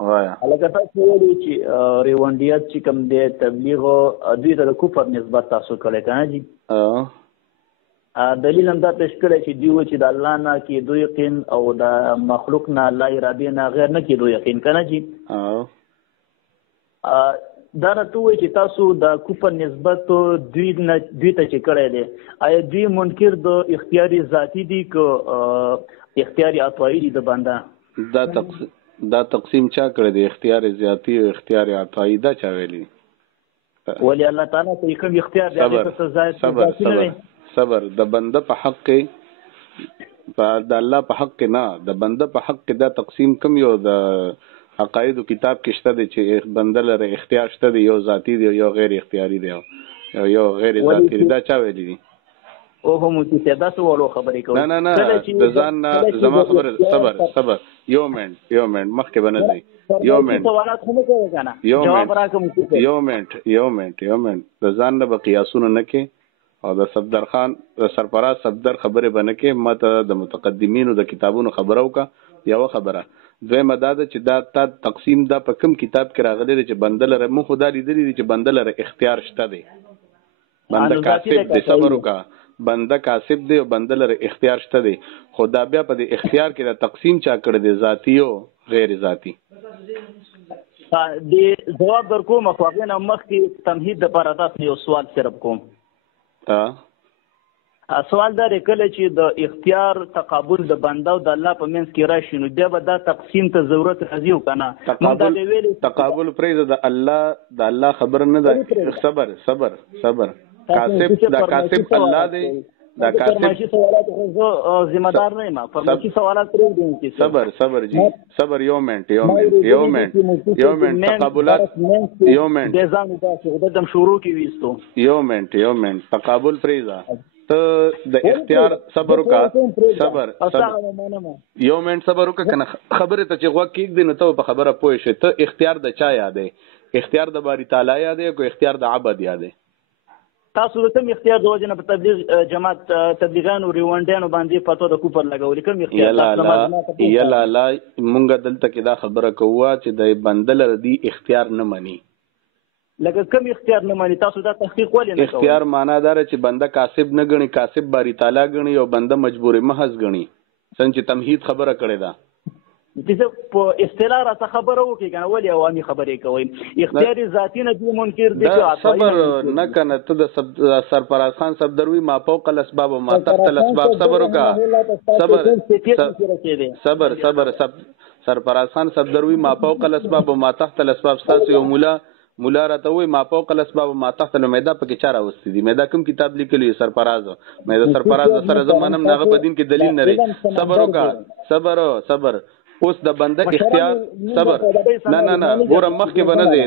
وایا لکه تاسو ویلي چې ریوانډیت چې کوم دی تبلیغ دوی ته د کفر نسبت تاسو کړی که نه جي دلیل هم دا پیش کړی چې دوی و چې د الله نه کېدو یقین او د مخلوق نه الله ارادې نه غیر نه کېدو یقین که نه جي دا راته وایي چې تاسو د کفر نسبت دوی ته چې کړی دی آیا دوی منکر د اختیاري ذاتي دي که اختیاري عطایي دي د بنده دا تقسیم چا کړی دی اختیار ذاتی او اختیار عطایي دا چا ویلي ولی الله تعالی ته کوم اختیار دی هغه څه ذاتي نه دی صبر د بنده په حق کې د الله په حق کې نه د بنده په حق کې دا تقسیم کوم یو د عقاید کتاب کې شته دی چې بنده لره اختیار شته دی یو ذاتی دی یو غیر اختیاري دی یو غیر ذاتی دی دا چا ویلي دي او هم چې دا څه ولو خبرې کوي نه د ځان نه زما خبره صبر یو منټ مخکې بنه دی یو منټ سوالات هم کوي کنه جواب راکوم یو منټ د ځان نه به قیاسونه نه کې او د صفدر خان د سرفراز صفدر خبره بنه کې ماته د متقدمینو د کتابونو خبرو کا یو خبره دویمه دا ده چې دا تقسیم دا په کوم کتاب کې راغلی دی چې بنده لره مو خدا لیدلی دی چې بنده لره اختیار شته دی بنده کاسب دی صبر وکړه بنده کاسب دی او بنده لره اختیار شته دی خدا بیا په دې اختیار کې دا تقسیم چا کړی دی ذاتی او غیر ذاتی د جواب درکوم خو هغې نه مخکې تمهید دپاره تاسو یو سوال صرف کوم سوال دا دی کله چې د اختیار تقابل د بنده او د الله په منځ کې راشي نو بیا به دا تقسیم ته ضرورت راځي او که نه تقابل پرېږده د الله خبر نه ده صبر کاسب الله دی دا کاسب سوالات ذمہ دار نه یم فرمایي سوالات پرېږدئ صبر جی صبر یو منټ تقابلات یو منټ د ځان د دم شروع کې ویستو یو منټ تقابل پرېږده ته د اختیار صبر وکړه صبر یو منټ صبر وکړه کنه خبره ته چې غوږ کېږدې نو ته په خبره پوه شې ته اختیار د چا یادې اختیار د باری تعالی یادې کو اختیار د عبد یادې تاسو د کوم اختیار د وجه نه په تبلیغ جماعت تبلیغانو ریوانډیانو باندې فتوا د کوپر لګولې کوم اختیار یلا مونږ دلته کې دا خبره کوو چې د بنده لره دی اختیار نه مني لکه کوم اختیار نه مانی تاسو دا تحقیق ولې نه کوئ اختیار معنا دار چې بنده کاسب نه غني کاسب باری تعالی غني او بنده مجبور محض غني څنګه تمهید خبره کړې ده چې په اصطلاح راته خبره وکړي کنه ولې عوامي خبرې کوي اختیاري ذاتي نه دی منکر دي صبر نه کنه ته د سرفراز خان صفدروي ما فوق الاسباب و ما تحت الاسباب صبر وکړه صبر سرفراز خان صفدروي ما فوق الاسباب و ما تحت الاسباب تاسو یو مولا راته وای ما فوق الاسباب ما تحت الميدا پکې چاره وستې دي مېدا کوم کتاب لیکلی سرفراز مېدا سرفراز سره زمانم ناغه په دین کې دلیل نه لري صبر وکړه صبر اوس د بنده اختیار صبر نه ګوره مخکې بنه دی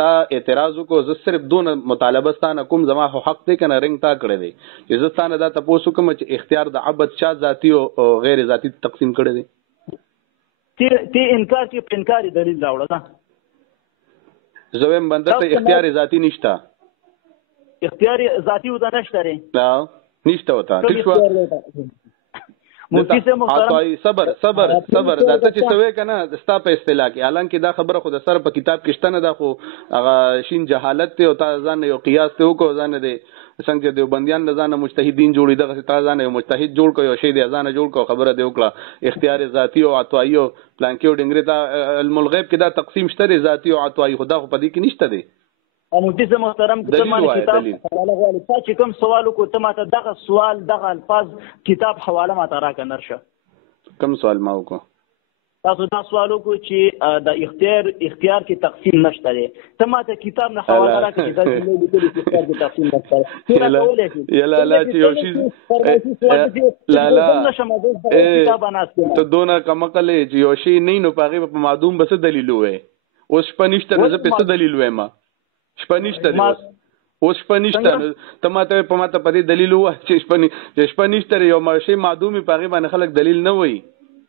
تا اعتراض کو زه صرف دون مطالبه ستانه کوم زما حق دی کنه رنګ تا کړی دی چې زه ستانه دا تاسو کوم چې اختیار د عبد چا ذاتی او غیر ذاتی تقسیم کړی دی تی انکار کې انکاری دلیل راوړه زویم بنده ته اختیار ذاتی نشتا اختیار ذاتی ودا نشته ری نشته وتا ٹھیک شو مفتی سے محترم صبر دا ته چې سوي کنه ستا په اصطلاح کې حالان کې دا خبره خو د سر په کتاب کې شته نه دا خو هغه شین جهالت ته او تا ځان یو قیاس ته وکړو ځان دې څنګه د بنديان ځان مجتهدین جوړې دغه تا ځان یو مجتهد جوړ کړو شی دې ځان جوړ کړو خبره دې وکړه اختیار ذاتی او عطایی او پلانکیو ډنګری دا علم الغیب کې دا تقسیم شته ذاتی او عطایی خدا خو پدې کې نشته دی مفتی سے محترم تمام کتاب حواله تا چې کوم سوال کو ته ماته دغه سوال دغه الفاظ کتاب حواله ماته راکړه نرشه کوم سوال ما وکړو تاسو دا سوالو کو چې د اختیار کې تقسیم نشته دی ته ماته کتاب نه حواله راکړه چې دا لیکلي اختیار کې تقسیم نشته یلا لا چې یو شی لا ته دونه کمقلې چې یو شی نه نو پاغه په معدوم بس دلیل وې اوس پنيشته نه څه څه دلیل وې ما شپنيشته اوس شپنيشته ته ماته په ماته په دې دلیل وای چې شپنيشته یو ماشي معدومي پاغه باندې خلک دلیل نه وای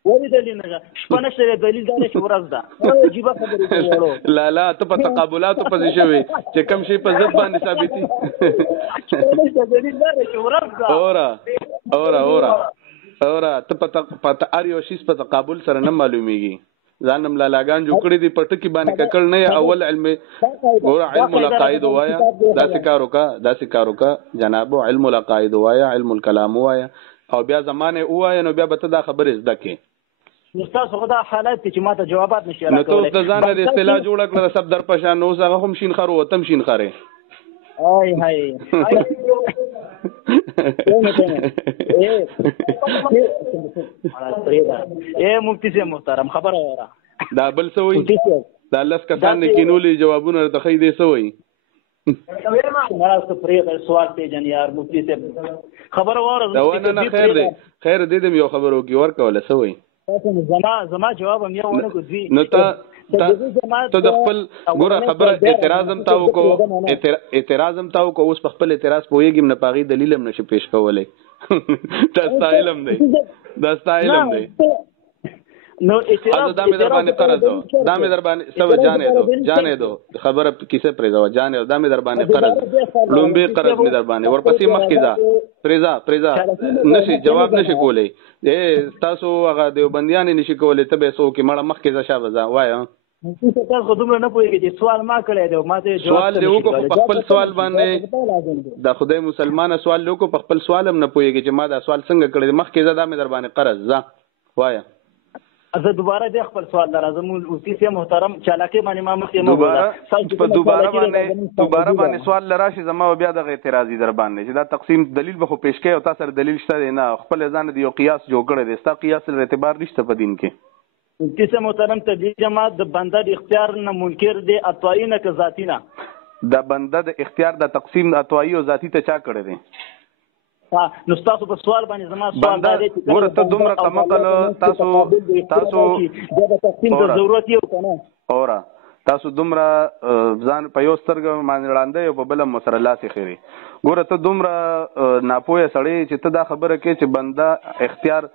ولی دلیل نه شپنيشته دلیل دا چې ورځ ده عجیب خبرې کوي لا ته په تقابلات په ځای شوی چې کوم شي په ضد باندې ثابتي شپنيشته دلیل دا چې ورځ ده اورا ته په اړ یو شي په تقابل سره نه معلومیږي ځانم لالاګان جوړ کړی دي پټ کې باندې ککړ نه اول علم ګور علم العقائد وایا داسې کار وکا جناب علم العقائد وایا علم الكلام وایا او بیا زمانه وایا نو بیا به ته دا خبره زده کې نو تاسو خدا حالات چې ماته جوابات نشي راکولای نو ته ځان د اصطلاح جوړ کړل سب در پشان نو هغه هم شین خرو وتم شین خره آی هاي مفتی سے محترم خبره وره دا بل سوي دا لس کسان نه کینولې جوابونه ته خې دې سوي مرا څه پرې سوال پیجن یار مفتی سے خبره وره دا نه خیر دې یو خبرو کې ور کوله سوي زما جواب هم یو ونه کو دي نو ته د خپل ګوره خبره اعتراضم تاو کو اوس په خپل اعتراض پوهیږم نه پاغي دلیل هم نشي پیش کولای دا ستایلم دی نو اعتراض دا مې در باندې قرض دا مې در باندې سب جانې دو خبره کیسه پرېزو جانې دا مې در باندې قرض لومبي قرض مې در باندې ورپسې مخکې ځه پرېزا نشي جواب نشي کولای تاسو هغه دیوبندیان نشي کولای ته به سو کې مړه مخکې ځه شابه ځه وایا تاسو خو دومره نه پوهیږئ چې سوال ما کړی دی ما ته سوال دی وکړو په خپل سوال باندې د خدای مسلمانه سوال وکړو په خپل سوال هم نه پوهیږئ چې ما دا سوال څنګه کړی مخکې ځه دا مې در باندې قرض ځه وایا زه دوباره د خپل سوال درازم مفتی سے محترم چالاکی باندې ما مخکې دوباره باندې سوال لراشي زما بیا د اعتراضي در باندې چې دا تقسیم دلیل به خو پیش کوي او تاسو دلیل شته نه خپل ځان دی یو قیاس جوړ کړی دی ستا قیاس له اعتبار نشته په دین کې مفتی سے محترم تبلیغ جماعت د بنده د اختیار نه منکر دی اطوایی نه که ذاتی نه د بنده د اختیار د تقسیم اطوایی او ذاتی ته چا کړی دی نو تاسو په سوال باندې زما سوال دا دی چې ورته دومره کمقل تاسو د تقسیم د ضرورت یو کنه اورا تاسو دومره ځان په یو سترګ باندې وړاندې او په بل مسره لاسې خيري ګوره ته دومره ناپوهه سړی چې ته دا خبره کې چې بنده اختیار